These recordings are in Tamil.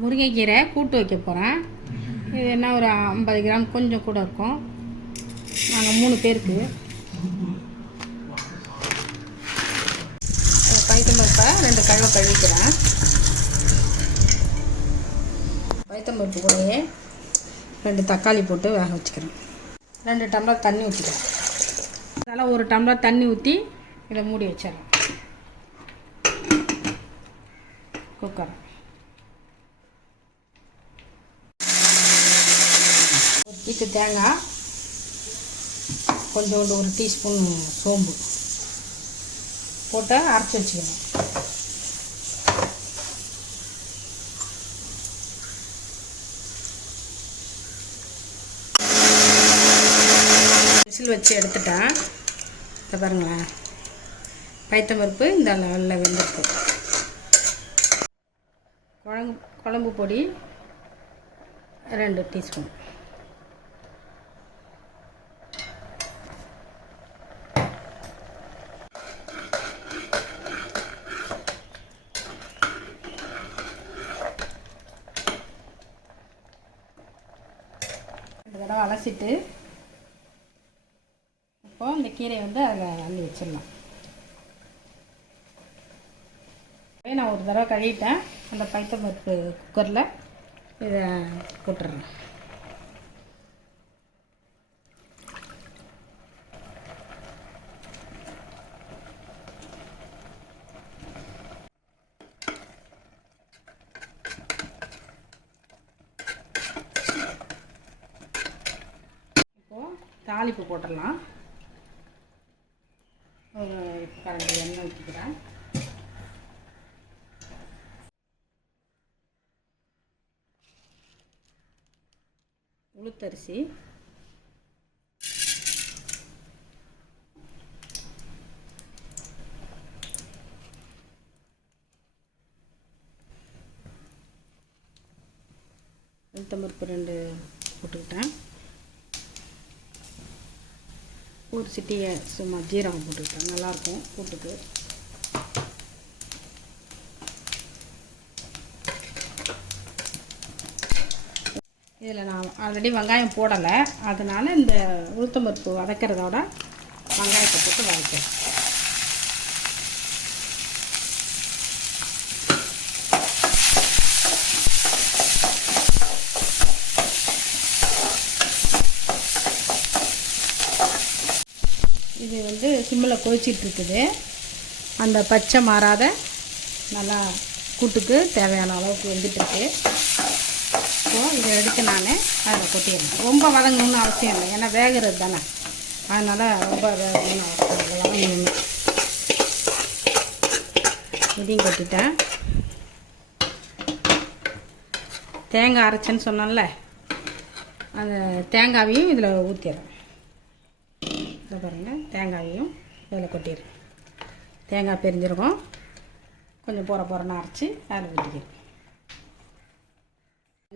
முருங்கைக்கீரை கூட்டு வைக்க போகிறேன் இது என்ன ஒரு ஐம்பது கிராம் கொஞ்சம் கூட இருக்கும். நாங்கள் மூணு பேருக்கு. பைத்தம்பருப்பை ரெண்டு கழுவை கழுவிக்கிறேன் பைத்தம்பருப்பு கூடயே ரெண்டு தக்காளி போட்டு வேக வச்சுக்கிறேன். ரெண்டு டம்ளர் தண்ணி ஊற்றிக்கிறேன் அதனால் ஒரு டம்ளர் தண்ணி ஊற்றி இதை மூடி வச்சிடறேன். குக்கர் வித்து தேங்காய் கொஞ்சோண்டு ஒரு டீஸ்பூன் சோம்பு போட்டு அரைச்சி வச்சுக்கணும். விசில் வச்சு எடுத்துட்டேன். இதை பாருங்களேன். பைத்தம்பருப்பு இந்த லெவலில் வெந்திருக்கு. குழம்பு குழம்பு பொடி ரெண்டு டீஸ்பூன். ஒரு தடவை அலசிட்டு இப்போ இந்த கீரையை வந்து அதில் அள்ளி வச்சிடலாம். நான் ஒரு தடவை கழுவிட்டேன். அந்த பைத்தம்பருப்பு குக்கரில் இதை போட்டுடுறேன் இப்போது தாளிப்பு போட்டுடலாம். ஒரு கரண்டி எண்ணெய் ஊற்றிக்கிறேன் உளுத்தரிசி. உளுத்தம்பருப்பு ரெண்டு போட்டுக்கிட்டேன். ஒரு சிட்டியை சும்மா ஜீரகம் போட்டுக்கிட்டேன். நல்லாயிருக்கும் கூட்டுக்கு. இதில் நான் ஆல்ரெடி வெங்காயம் போடலை. அதனால் இந்த உளுத்தம்பருப்பு வதக்கிறதோட வெங்காயத்தை போட்டு வதக்கிறேன் இது வந்து சிம்மில் கொதிச்சிட்ருக்குது. அந்த பச்சை மாறாத நல்லா கூட்டுக்கு தேவையான அளவுக்கு வந்துட்டுருக்கு இப்போது இதை எடுத்து நான் அதில் கொட்டிடுறேன். ரொம்ப வதங்கணும்னு அவசியம் இல்லை. ஏன்னா வேகிறது தானே. அதனால் ரொம்ப வேகணும்னு அவசியம் இல்லை. வதங்கணும்னு இதையும் கொட்டிட்டேன். தேங்காய் அரைச்சேன்னு சொன்னேன்ல. அந்த தேங்காயையும் இதில் ஊற்றிடுறேன் இப்போ பாருங்கள் தேங்காயையும் இதில் கொட்டிடுறேன். தேங்காய் பெரிஞ்சிருக்கும். கொஞ்சம் போகிற போகிறன்னு அரைச்சி அதில் ஊற்றிக்கிறேன்.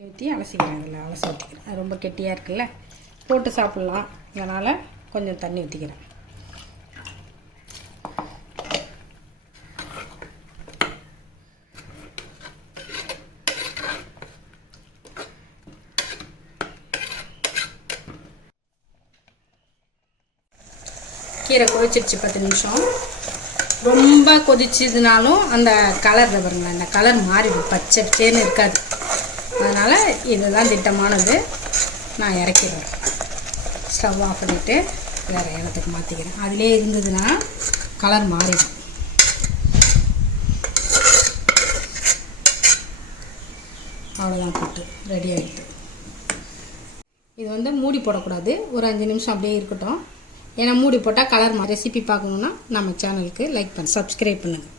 ஊற்றி அலசிக்கிறேன் இதில் அலசி ஊற்றிக்கிறேன். அது ரொம்ப கெட்டியாக இருக்குல்ல? போட்டு சாப்பிட்லாம். அதனால் கொஞ்சம் தண்ணி ஊற்றிக்கிறேன். கீரை கொதிச்சிருச்சு பத்து நிமிஷம். ரொம்ப கொதிச்சதுனாலும் அந்த கலர் பாருங்களேன் அந்த கலர் மாறிடும் பச்சை பச்சைன்னு இருக்காது. அதனால் இதுதான் திட்டமானது. நான் இறக்கிடுறேன். ஸ்டவ் ஆஃப் பண்ணிவிட்டு வேறு இடத்துக்கு மாற்றிக்கிறேன் அதிலே இருந்ததுன்னா கலர் மாறிடும். அவ்வளோதான் போட்டு ரெடி ஆகிடுது இது வந்து மூடி போடக்கூடாது. ஒரு அஞ்சு நிமிஷம் அப்படியே இருக்கட்டும். ஏன்னா மூடி போட்டால் கலர் ரெசிபி பார்க்கணுன்னா நம்ம சேனலுக்கு லைக் பண்ணி சப்ஸ்கிரைப் பண்ணுங்கள்